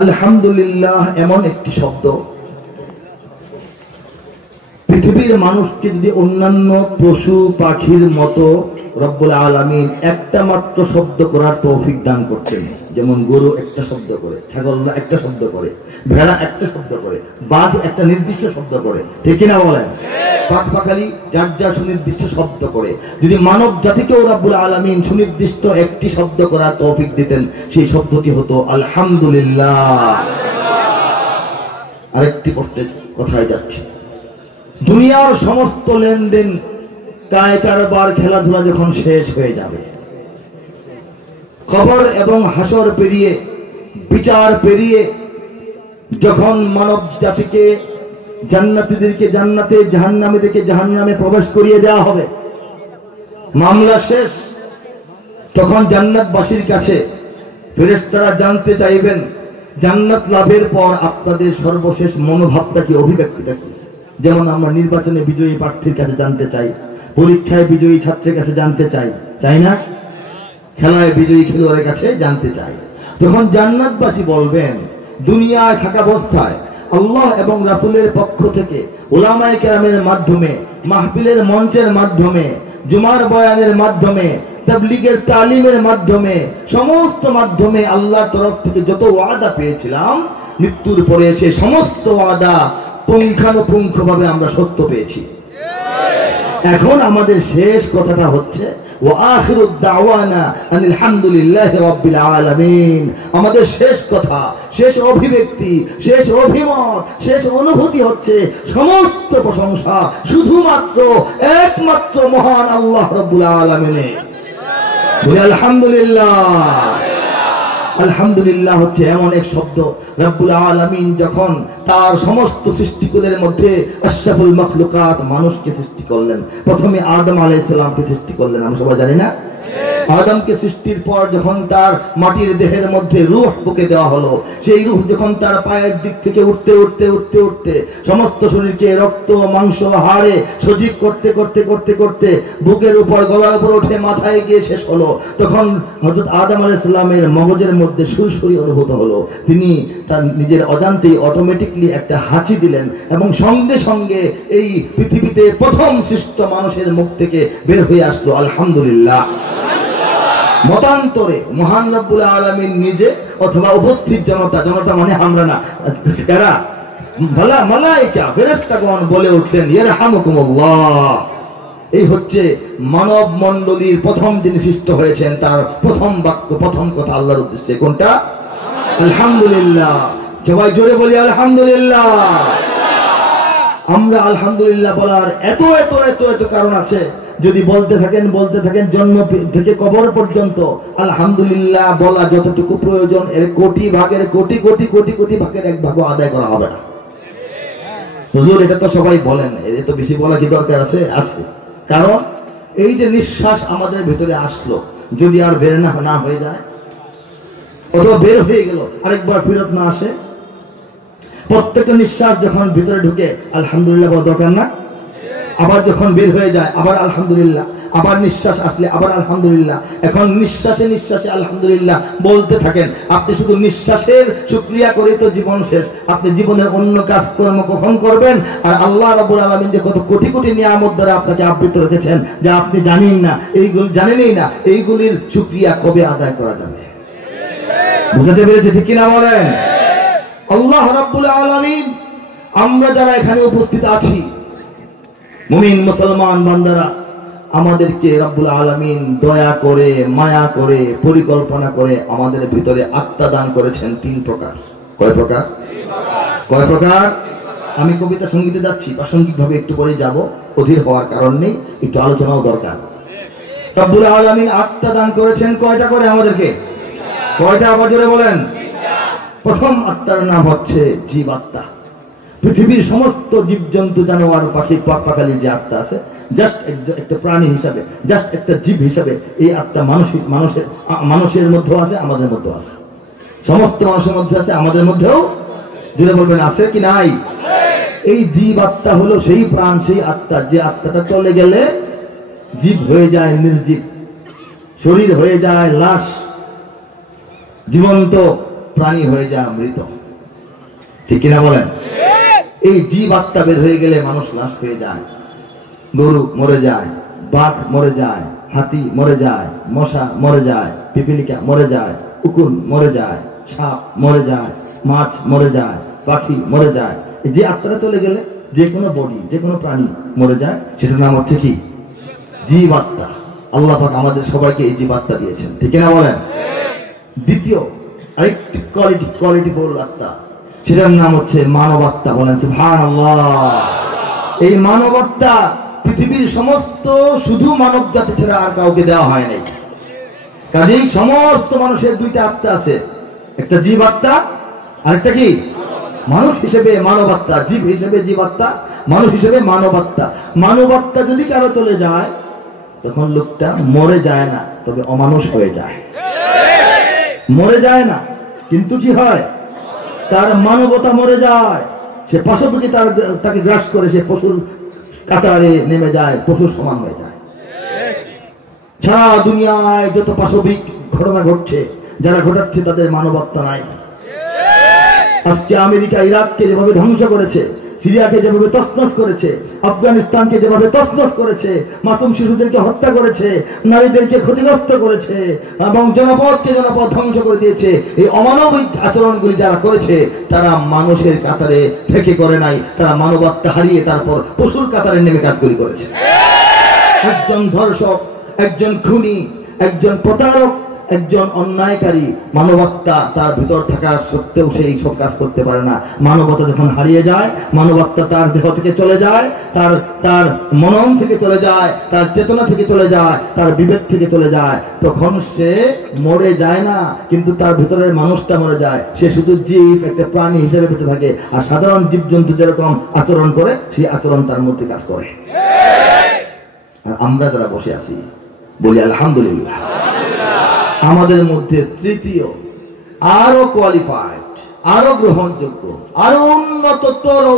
আলহামদুলিল্লাহ এমন একটি শব্দ, পৃথিবীর মানুষকে যদি অন্যান্য পশু পাখির মতো রব্বুল আলামিন একটা মাত্র শব্দ করার তৌফিক দান করতেন, যেমন গরু একটা শব্দ করে, ছাগল একটা শব্দ করে, ভেড়া একটা শব্দ করে, বাঘ একটা নির্দিষ্ট শব্দ করে, ঠিক কিনা বলেন? পাখ পাখালি যার যার সুনির্দিষ্ট শব্দ করে। যদি মানব জাতিকেও রব্বুল আলামিন সুনির্দিষ্ট একটি শব্দ করার তৌফিক দিতেন, সেই শব্দটি হতো আলহামদুলিল্লাহ। আরেকটি কথায় যাচ্ছে, দুনিয়ার সমস্ত লেনদেন, কায় কারবার, খেলাধুলা যখন শেষ হয়ে যাবে, কবর এবং হাসর পেরিয়ে, বিচার পেরিয়ে যখন মানব জাতিকে, জান্নাতীদেরকে জান্নাতে, জাহান্নামীদেরকে জাহান্নামে প্রবেশ করিয়ে দেওয়া হবে, মামলা শেষ, তখন জান্নাতবাসীর কাছে ফেরেশতারা জানতে চাইবেন, জান্নাত লাভের পর আপনাদের সর্বশেষ মনোভাবটা কি, অভিব্যক্তিটা কি? যেমন আমরা নির্বাচনে বিজয়ী প্রার্থীর কাছে জানতে চাই, পরীক্ষায় বিজয়ী ছাত্রের কাছে জানতে চাই, চাই না? খেলায় বিজয়ী খেলোয়াড়ের কাছে জানতে চাই। তখন জান্নাতবাসী বলবেন, দুনিয়ায় থাকা অবস্থায় আল্লাহ এবং রাসূলের পক্ষ থেকে, উলামায়ে কেরামের মাধ্যমে, মাহফিলের মঞ্চের মাধ্যমে, জুমার বয়ানের মাধ্যমে, তাবলীগের তালিমের মাধ্যমে, সমস্ত মাধ্যমে আল্লাহর তরফ থেকে যত ওয়াদা পেয়েছিলাম, মৃত্যুর পরে সে সমস্ত ওয়াদা পুঙ্খানুপুঙ্খভাবে আমরা সত্য পেয়েছি। এখন আমাদের শেষ কথাটা হচ্ছে ওয়া আখিরুদ দাওয়ানা আনিল হামদুলিল্লাহি রাব্বিল আলামিন। আমাদের শেষ কথা, শেষ অভিব্যক্তি, শেষ অভিমত, শেষ অনুভূতি হচ্ছে সমস্ত প্রশংসা শুধুমাত্র একমাত্র মহান আল্লাহ রাব্বুল আলামিনের। বলি আলহামদুলিল্লাহ। আলহামদুলিল্লাহ হচ্ছে এমন এক শব্দ, রব্বুল আলামিন যখন তার সমস্ত সৃষ্টিকুলের মধ্যে আশরাফুল মাখলুকাত মানুষকে সৃষ্টি করলেন, প্রথমে আদম আলাইহিস সালামকে সৃষ্টি করলেন, আমরা সবাই জানি না? আদমকে সৃষ্টির পর যখন তার মাটির দেহের মধ্যে রূহ বুকে দেওয়া হলো, সেই রূহ যখন তার পায়ের দিক থেকে উঠতে উঠতে উঠতে উঠতে সমস্ত শরীরকে রক্ত মাংস হাড়ে সজীব করতে করতে করতে করতে বুকের উপর, গলার উপর উঠে মাথায় গিয়ে শেষ হলো, তখন হযরত আদম আলাইহিস সালামের মগজের মধ্যে সুরসুরি অনুভূত হলো। তিনি তার নিজের অজান্তেই অটোমেটিকলি একটা হাঁচি দিলেন এবং সঙ্গে সঙ্গে এই পৃথিবীতে প্রথম সৃষ্ট মানুষের মুখ থেকে বের হয়ে আসলো আলহামদুলিল্লাহ। মতান্তরে মহান রব্বুল আলামিন নিজে অথবা উপস্থিত জনতা, জনতা মানে আমরা না, এরা মালায়েকা ফেরেশতাগণ বলে উঠলেন ইয়ারহামুকুমুল্লাহ। এই হচ্ছে মানব মণ্ডলীর প্রথম যিনি সৃষ্ট হয়েছেন, তার প্রথম বাক্য, প্রথম কথা আল্লাহর উদ্দেশ্যে কোনটা? আলহামদুলিল্লাহ। সবাই জোরে বলি আলহামদুলিল্লাহ। আমরা আলহামদুলিল্লাহ বলার এত এত এত এত কারণ আছে, যদি বলতে থাকেন জন্ম থেকে কবর পর্যন্ত আলহামদুলিল্লাহ বলা যতটুকু প্রয়োজন, এর কোটি ভাগের কোটি কোটি কোটি কোটি ভাগের এক ভাগও আদায় করা হবে না। হুজুর এটা তো সবাই বলেন, এর তো বেশি বলা কি দরকার আছে? আছে। কারণ এই যে নিঃশ্বাস আমাদের ভিতরে আসলো, যদি আর বের না হয়ে যায়, অথবা বের হয়ে গেল আরেকবার ফেরত না আসে, প্রত্যেকটা নিঃশ্বাস যখন ভিতরে ঢুকে আলহামদুলিল্লাহ বলা দরকার না? আবার যখন বের হয়ে যায় আবার আলহামদুলিল্লাহ, আবার নিঃশ্বাস আসলে আবার আলহামদুলিল্লাহ। এখন নিঃশ্বাসে নিঃশ্বাসে আলহামদুলিল্লাহ বলতে থাকেন। আপনি শুধু নিঃশ্বাসের শুকরিয়া করে তো জীবন শেষ, আপনি জীবনের অন্য কাজকর্ম কখন করবেন? আর আল্লাহ রাব্বুল আলামিন যে কত কোটি কোটি নিয়ামত দ্বারা আপনাকে আবৃত রেখেছেন, যা আপনি জানেন না, এইগুলি জানেনই না, এইগুলির শুকরিয়া কবে আদায় করা যাবে? বুঝাতে পেরেছে ঠিক কিনা বলেন? আল্লাহ রাব্বুল আলামিন, আমরা যারা এখানে উপস্থিত আছি মুমিন মুসলমান বান্দারা, আমাদেরকে রব্বুল আলামিন দয়া করে, মায়া করে, পরিকল্পনা করে আমাদের ভিতরে আত্মা দান করেছেন তিন প্রকার। কয় প্রকার? কয় প্রকার? আমি কবিতা সঙ্গীতে যাচ্ছি, প্রাসঙ্গিক ভাবে একটু পরে যাব, অধীর হওয়ার কারণ নেই, একটু আলোচনাও দরকার। রব্বুল আলামিন আত্মা দান করেছেন কয়টা করে আমাদেরকে? কয়টা? আবার জোরে বলেন। প্রথম আত্মার নাম হচ্ছে জীব আত্মা। পৃথিবীর সমস্ত জীবজন্তু, জানোয়ার, পাখি, পাখালির যে আত্মা আছে, জাস্ট একটা প্রাণী হিসাবে, জাস্ট একটা জীব হিসাবে এই আত্মা মানুষের মধ্যেও আছে, আমাদের মধ্যেও আছে, সমস্ত মানুষের মধ্যে আছে, আমাদের মধ্যেও। যদি বলবেন আছে কি নাই? এই জীব আত্মা হলো সেই প্রাণ, সেই আত্মা, যে আত্মাটা চলে গেলে জীব হয়ে যায় নির্জীব, শরীর হয়ে যায় লাশ, জীবন্ত প্রাণী হয়ে যায় মৃত, ঠিক কিনা বলেন? এই জীব আত্মা বের হয়ে গেলে মানুষ লাশ হয়ে যায়, গরু মরে যায়, বাঘ মরে যায়, হাতি মরে যায়, মশা মরে যায়, পিপিলিকা মরে যায়, উকুন মরে যায়, সাপ মরে যায়, মাছ মরে যায়, পাখি মরে যায়। যে আত্মাটা চলে গেলে যে কোনো বডি, যে কোনো প্রাণী মরে যায়, সেটার নাম হচ্ছে কি? জীব আত্মা। আল্লাহ পাক আমাদের সবাইকে এই জীব আত্মা দিয়েছেন, ঠিক কিনা বলেন? দ্বিতীয় আরেকটি কোয়ালিটিফুল আত্মা, সেটার নাম হচ্ছে মানব আত্মা। বলেন সুবহানাল্লাহ। এই মানব আত্মা পৃথিবীর সমস্ত শুধু মানব জাতি ছাড়া আর কাউকে দেওয়া হয় নাই। কাজেই সমস্ত মানুষের দুইটা আত্মা আছে, একটা জীব আত্মা, আরেকটা কি? মানুষ হিসেবে মানব আত্মা, জীব হিসেবে জীব আত্মা, মানুষ হিসেবে মানব আত্মা। মানব আত্মা যদি কারো চলে যায়, তখন লোকটা মরে যায় না, তবে অমানুষ হয়ে যায়। মরে যায় না, কিন্তু কি হয়? তার মানবতা মরে যায়। সে পাশবিক তাকে গ্রাস করে, সে পশুর কাতারে নেমে যায়, পশুর সমান হয়ে যায়। সারা দুনিয়ায় যত পাশবিক ঘটনা ঘটছে, যারা ঘটাচ্ছে তাদের মানবতা নাই। আজকে আমেরিকা ইরাককে যেভাবে ধ্বংস করেছে, সিরিয়াকে যেভাবে তছনছ করেছে, আফগানিস্তানকে যেভাবে তছনছ করেছে, মাসুম শিশুদেরকে হত্যা করেছে, নারীদেরকে ক্ষতিগ্রস্ত করেছে এবং জনপদকে জনপদ ধ্বংস করে দিয়েছে, এই অমানবিক আচরণগুলি যারা করেছে, তারা মানুষের কাতারে থেকে করে নাই, তারা মানবত্ব হারিয়ে তারপর পশুর কাতারে নেমে কাজগুলি করেছে। একজন ধর্ষক, একজন খুনি, একজন প্রতারক, একজন অন্যায়কারী, মানবত্বা তার ভিতর থাকা সত্ত্বেও সেই সব কাজ করতে পারে না। মানবতা যখন হারিয়ে যায়, মানবত্বা তার দেহ থেকে চলে যায়, তার মনন থেকে চলে যায়, তার চেতনা থেকে চলে যায়, তার বিবেক থেকে চলে যায়, তখন সে মরে যায় না, কিন্তু তার ভিতরের মানুষটা মরে যায়। সে শুধু জীব, একটা প্রাণী হিসেবে বেঁচে থাকে। আর সাধারণ জীবজন্তু যেরকম আচরণ করে, সেই আচরণ তার মধ্যে কাজ করে। আর আমরা যারা বসে আছি বলি আলহামদুলিল্লাহ, আমাদের মধ্যে তৃতীয় আরো কোয়ালিফাইড, আরো গ্রহণযোগ্য, আরো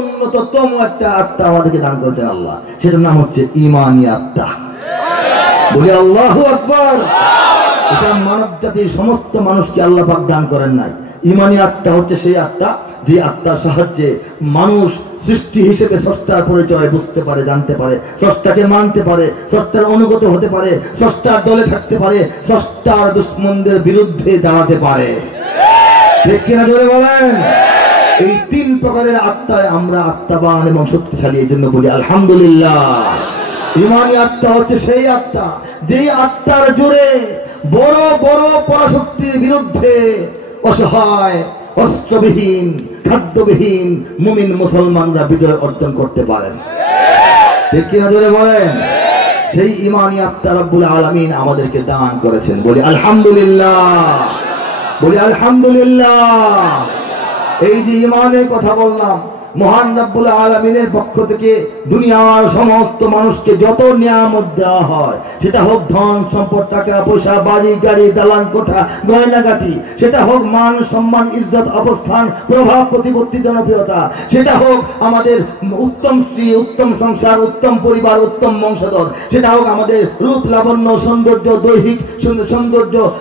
উন্নততম একটা আত্মা আমাদেরকে দান করেছেন আল্লাহ। সেটার নাম হচ্ছে ঈমানী আত্মা। বলি আল্লাহু আকবার। এটা মানব জাতির সমস্ত মানুষকে আল্লাহ পাক দান করেন নাই। ঈমানী আত্মা হচ্ছে সেই আত্মা, যে আত্মার সাহায্যে মানুষ সৃষ্টি হিসেবে স্রষ্টার পরিচয় বুঝতে পারে, জানতে পারে, স্রষ্টাকে মানতে পারে, স্রষ্টার অনুগত হতে পারে, স্রষ্টার দলে থাকতে পারে, স্রষ্টার দুশমনদের বিরুদ্ধে দাঁড়াতে পারে। ঠিক কিনা জোরে বলেন? এই তিন প্রকারের আত্মায় আমরা আত্মাবান এবং শক্তিশালী, এই জন্য বলি আলহামদুলিল্লাহ। ঈমানী আত্মা হচ্ছে সেই আত্মা, যেই আত্মার জোরে বড় বড় পরাশক্তির বিরুদ্ধে অসহায়, অস্ত্রবিহীন, খাদ্যবিহীন মুমিন মুসলমানরা বিজয় অর্জন করতে পারেন। ঠিক কিনা জোরে বলেন? সেই ঈমানী আত্মা রব্বুল আলামিন আমাদেরকে দান করেছেন। বলি আলহামদুলিল্লাহ, বলি আলহামদুলিল্লাহ। এই যে ঈমানের কথা বললাম, মহান রব্বুল আলামিনের পক্ষ থেকে দুনিয়ার সমস্ত মানুষকে যত নিয়ামত দেওয়া হয়, সেটা হোক ধন সম্পদ, টাকা পয়সা, বাড়ি গাড়ি, দালান কোঠা, গয়নাগাটি, সেটা হোক মান সম্মান, ইজ্জত, অবস্থান, প্রভাব, প্রতিপত্তি, জনপ্রিয়তা, সেটা হোক আমাদের উত্তম স্ত্রী, উত্তম সংসার, উত্তম পরিবার, উত্তম বংশধর, সেটা হোক আমাদের রূপ লাবণ্য, সৌন্দর্য,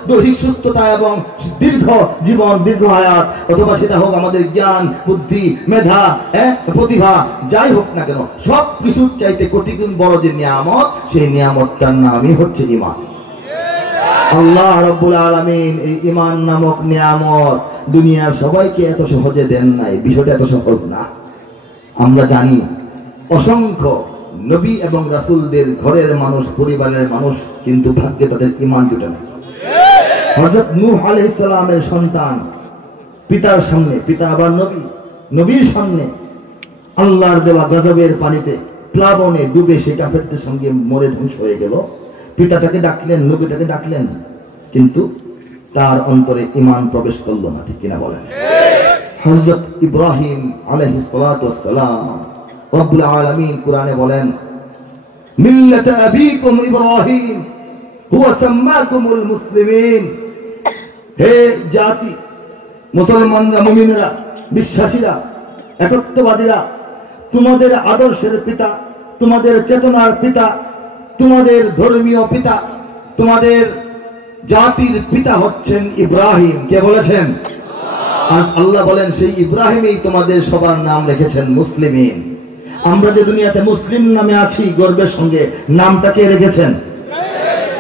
দৈহিক সুস্থতা এবং দীর্ঘ জীবন, দীর্ঘ হায়াত, অথবা সেটা হোক আমাদের জ্ঞান, বুদ্ধি, মেধা, প্রতিভা, যাই হোক না কেন, সব কিছুর চাইতে কোটি গুণ বড় যে নিয়ামত, সেই নিয়ামতটার নামই হচ্ছে ঈমান। আল্লাহ রাব্বুল আলামিন এই ঈমান নামক নিয়ামত দুনিয়ার সবাইকে এত সহজে দেন নাই। বিষয়টা এত সহজ না। আমরা জানি অসংখ্য নবী এবং রাসূলদের ঘরের মানুষ, পরিবারের মানুষ, কিন্তু ভাগ্যে তাদের ঈমান জুটে না। হযরত নূহ আলাইহিস সালামের সন্তান পিতার সামনে, পিতা আবার নবী, নবীর সামনে আল্লাহর দেওয়া গজবের পানিতে প্লাবনে ডুবে সে কাফেরদের সঙ্গে মরে ধ্বংস হয়ে গেল। পিতা তাকে ডাকলেন, নবী তাকে ডাকলেন, কিন্তু তার অন্তরে ঈমান প্রবেশ করলো না। ঠিক কিনা বলেন? হযরত ইব্রাহিম আলাইহিস সালাতু ওয়াস সালাম, রব্বুল আলামিন কোরআনে বলেন, মিল্লাতা আবিকুম ইব্রাহিম হুয়া সাম্মাকুমুল মুসলিমিন। হে জাতি, মুসলমানরা, মুমিনরা, বিশ্বাসীরা, একত্ববাদীরা, তোমাদের আদর্শের পিতা, তোমাদের চেতনার পিতা, তোমাদের ধর্মীয় পিতা, তোমাদের জাতির পিতা হচ্ছেন ইব্রাহিম। কে বলেছেন? আর আল্লাহ বলেন সেই ইব্রাহিমই তোমাদের সবার নাম রেখেছেন মুসলিমিন। আমরা যে দুনিয়াতে মুসলিম নামে আছি গর্বের সঙ্গে, নামটা কে রেখেছেন?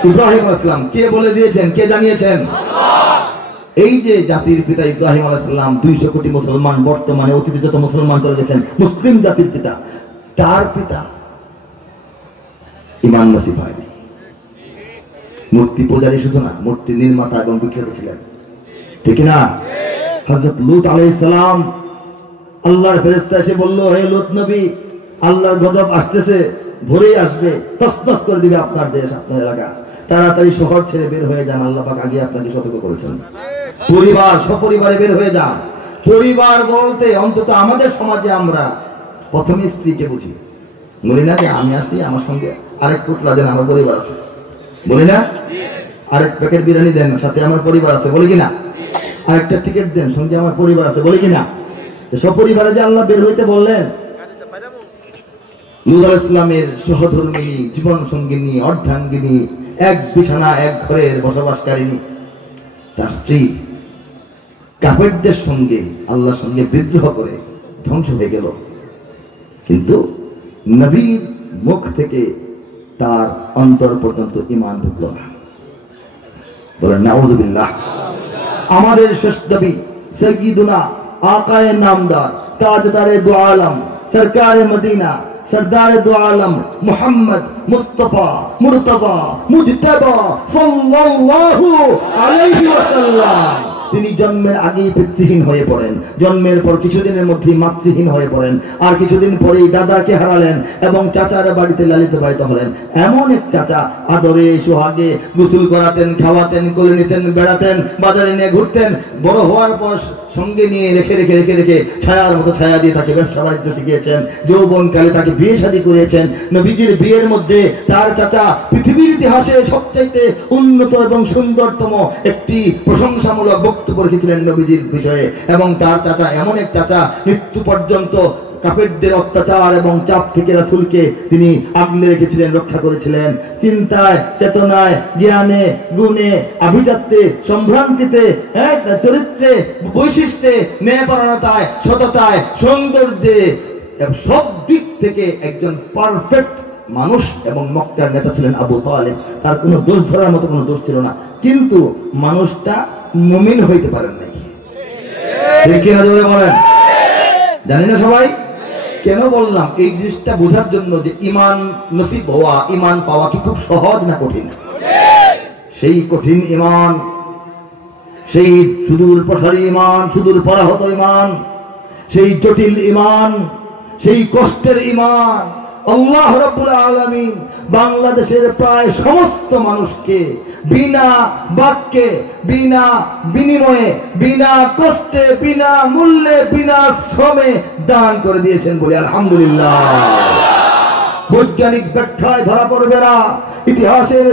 ইব্রাহিম আলাইহিস সালাম। কে বলে দিয়েছেন? কে জানিয়েছেন? এই যে জাতির পিতা ইব্রাহিম আলাইহিস সালাম, 200 কোটি মুসলমান, বর্তমানে অতীতে যত মুসলমান চলে গেছেন, মুসলিম জাতির পিতা, তার পিতা ইমান নসিব হয়নি। মূর্তি পূজারী শুধু না, মূর্তি নির্মাতা এবং বিক্রেতা ছিলেন, ঠিক না? হযরত লূত আলাইহিস সালাম, আল্লাহর ফেরেশতা এসে বলল, হে লূত নবী, আল্লাহর গজব আসতেছে, ভোরেই আসবে, তছনছ করে দিবে আপনার দেশ, আপনার এলাকা, তাড়াতাড়ি শহর ছেড়ে বের হয়ে যান, আল্লাহ পাক আগে আপনাকে সতর্ক করেছেন। পরিবার, সপরিবারে বের হয়ে যান। পরিবার বলতে অন্তত আমাদের সমাজে আমরা প্রথমে স্ত্রীকে বুঝি, বলি না যে আমি আছি, আমার সঙ্গে আরেক টুকরা দেন, আমার পরিবার আছে, বলি না? আরেক প্যাকেট বিরিয়ানি দেন, সাথে আমার পরিবার আছে, বলি কিনা? আরেকটা টিকিট দেন, সঙ্গে আমার পরিবার আছে, বলি কিনা? সপরিবারে যে আল্লাহ বের হইতে বললেন, লূত আলাইহিস সালামের সহধর্মিণী, জীবন সঙ্গিনী, অর্ধাঙ্গিনী, এক বিছানা এক ঘরের বসবাসকারিণী, তার স্ত্রী কাফেরদের সঙ্গে আল্লাহর সঙ্গে বিদ্রোহ করে ধ্বংস হয়ে গেল। কিন্তু নবীর মুখ থেকে তার অন্তর পর্যন্ত ঈমান ঢুকল না। বলেন নাউযুবিল্লাহ। আমাদের শেষ নবী সাইয়্যিদুনা আকায়ে নামদার তাজদারে দু আলম সরকারে মদিনা सरदार दो आलम मोहम्मद मुस्तफा मुर्तजा मुजतबा सल्लल्लाहु अलैहि वसल्लम, তিনি জন্মের আগেই পিতৃহীন হয়ে পড়েন, জন্মের পর কিছুদিনের মধ্যেই মাতৃহীন হয়ে পড়েন, আর কিছুদিন পরেই দাদাকে হারালেন এবং চাচার বাড়িতে লালিত পালিত হলেন। এমন এক চাচা, আদরে সোহাগে গোসল করাতেন, খাওয়াতেন, কোলে নিতেন, বেড়াতেন, বাজারে নিয়ে ঘুরতেন, বড় হওয়ার পর সঙ্গে নিয়ে রেখে রেখে রেখে রেখে ছায়ার মতো ছায়া দিয়ে তাকে ব্যবসা বাণিজ্য শিখিয়েছেন, যৌবনকালে তাকে বিয়ে শাদী করিয়েছেন। নবীজির বিয়ের মধ্যে তার চাচা পৃথিবীর ইতিহাসে সবচাইতে উন্নত এবং সুন্দরতম একটি প্রশংসামূলক বক্তব্য রেখেছিলেন নবীজির বিষয়ে, এবং তার চাচা এমন এক চাচা, মৃত্যু পর্যন্ত কাফেরদের অত্যাচার এবং চাপ থেকে রাসূলকে তিনি আগলে রেখেছিলেন, রক্ষা করেছিলেন। চিন্তায়, চেতনায়, জ্ঞানে, গুণে, আভিজাত্যে, সম্ভ্রান্তিতে, চরিত্রে, বৈশিষ্ট্যে, ন্যায়পরায়ণতায়, সততায়, সৌন্দর্যে, সব দিক থেকে একজন পারফেক্ট মানুষ এবং মক্কার নেতা ছিলেন আবু তালেব। তার কোনো দোষ ধরার মতো কোনো দোষ ছিল না, কিন্তু মানুষটা মুমিন হইতে পারেন নাই। ঠিক কিনা জোরে বলেন? জানি না সবাই কেন বললাম, এই জিনিসটা বোঝার জন্য যে ঈমান নসিব হওয়া, ঈমান পাওয়া কি খুব সহজ না কঠিন? সেই কঠিন ঈমান, সেই সুদূর প্রসারী ঈমান, সুদূর পরাহত ঈমান, সেই জটিল ঈমান, সেই কষ্টের ঈমান আল্লাহ রাব্বুল আলামিন বাংলাদেশের প্রায় সমস্ত মানুষকে বিনা বাক্যে, বিনা বিনিময়ে, বিনা কষ্টে, বিনা মূল্যে, বিনা শ্রমে দান করে দিয়েছেন বলে আলহামদুলিল্লাহ। বৈজ্ঞানিক ব্যাখ্যায় ধরা পড়বে না, ইতিহাসের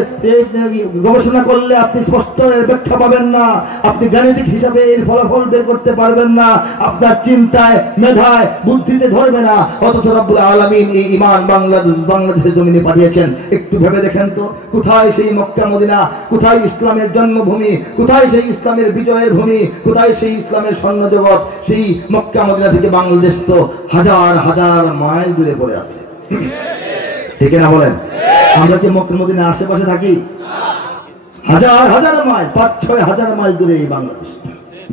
গবেষণা করলে আপনি স্পষ্ট এর ব্যাখ্যা পাবেন না, আপনি গাণিতিক হিসাবে এর ফলাফল বের করতে পারবেন না, আপনার চিন্তায়, মেধায়, বুদ্ধিতে ধরবে না। অথচ রব্বুল আলামিন এই ঈমান বাংলাদেশের জমিনে পাঠিয়েছেন। একটু ভেবে দেখেন তো, কোথায় সেই মক্কা মদিনা, কোথায় ইসলামের জন্মভূমি, কোথায় সেই ইসলামের বিজয়ের ভূমি, কোথায় সেই ইসলামের স্বর্ণ জগৎ? সেই মক্কা মদিনা থেকে বাংলাদেশ তো হাজার হাজার মাইল দূরে পড়ে আছে, ঠিক না বলেন? আমরা কি মক্কা মদিনা আশেপাশে থাকি? হাজার হাজার মাইল, 5-6 হাজার মাইল দূরে এই বাংলাদেশ,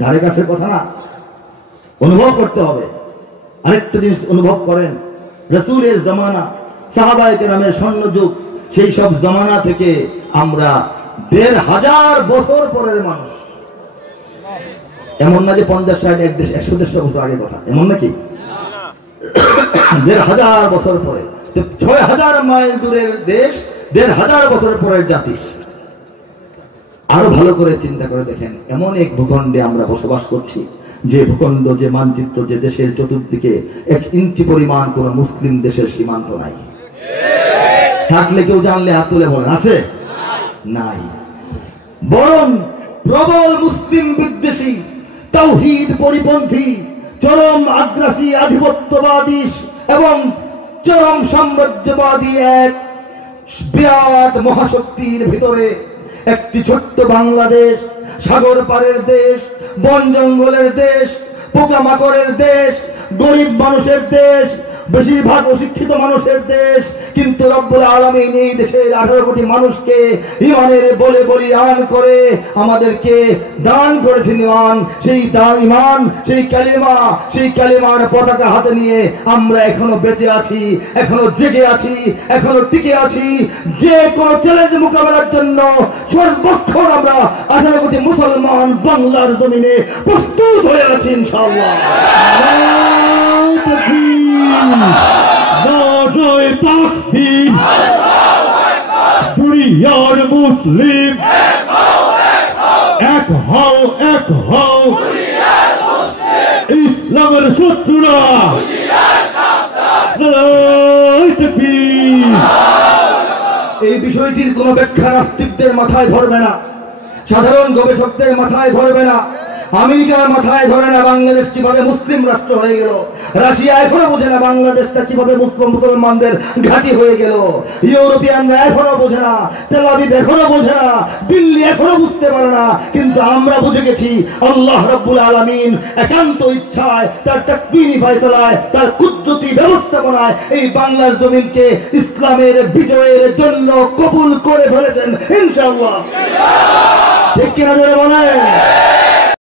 ধারে কাছের কথা না। অনুভব করতে হবে। আরেকটা জিনিস অনুভব করেন, রাসূলের জামানা, সাহাবায়ে কেরামের স্বর্ণযুগ, সেই সব জামানা থেকে আমরা 1500 বছর পরের মানুষ। এমন না যে 50-60 100-150 বছর আগে কথা, এমন নাকি? 1500 বছর পরে, 6000 মাইল দূরের দেশ, 1500 বছর পরের জাতি। আরো ভালো করে চিন্তা করে দেখেন, এমন এক ভূখণ্ডে আমরা বসবাস করছি, যে ভূখণ্ড, যে মানচিত্র, যে দেশের চতুর্দিকে 1 ইঞ্চি পরিমাণ কোন মুসলিম দেশের সীমান্ত নাই। থাকলে কেউ জানলে হাত তুলে বলেন, আছে? নাই। বরং প্রবল মুসলিম বিদ্বেষী, তাওহীদ পরিপন্থী, চরম আগ্রাসী, আধিপত্যবাদী এবং চরম সাম্রাজ্যবাদী এক বিরাট মহাশক্তির ভিতরে একটি ছোট্ট বাংলাদেশ সাগর পাড়ের দেশ, বন জঙ্গলের দেশ, পোকামাকড়ের দেশ, গরিব মানুষের দেশ, বেশিরভাগ অশিক্ষিত মানুষের দেশ। কিন্তু রব্বুল আলামিন এই দেশের 18 কোটি মানুষকে ঈমানের বলে বলিয়ান করে আমাদেরকে দান করেছেন ঈমান। সেই ঈমান, সেই কালিমা, সেই কালিমার পতাকা হাতে নিয়ে আমরা এখনো বেঁচে আছি, এখনো জেগে আছি, এখনো টিকে আছি। যে কোনো চ্যালেঞ্জ মোকাবেলার জন্য সর্বক্ষণ আমরা 18 কোটি মুসলমান বাংলার জমিনে প্রস্তুত হয়ে আছি ইনশাআল্লাহ। নারায়ে তাকবীর, দুনিয়ার মুসলিম এক হও, এক হও, ইসলামের শত্রুরা নারায়ে তাকবীর। এই বিষয়টির কোনো ব্যাখ্যা নাস্তিকদের মাথায় ধরবে না, সাধারণ গবেষকদের মাথায় ধরবে না, আমেরিকার মাথায় ধরে না বাংলাদেশ কিভাবে মুসলিম রাষ্ট্র হয়ে গেল, রাশিয়া এখনো বোঝে না বাংলাদেশটা কিভাবে মুসলমানদের ঘাঁটি হয়ে গেল, ইউরোপিয়ানরা এখনো বোঝে না, তেল আবিব এখনো বোঝে না, দিল্লি এখনো বুঝতে পারে না। কিন্তু আমরা বুঝে গেছি আল্লাহ রাব্বুল আলামিন একান্ত ইচ্ছায়, তার তাকবীরি ফয়সালায়, তার কুদরতি ব্যবস্থাপনায় এই বাংলার জমিনকে ইসলামের বিজয়ের জন্য কবুল করে ফেলেছেন ইনশাআল্লাহ। ঠিক কিনা বলেন?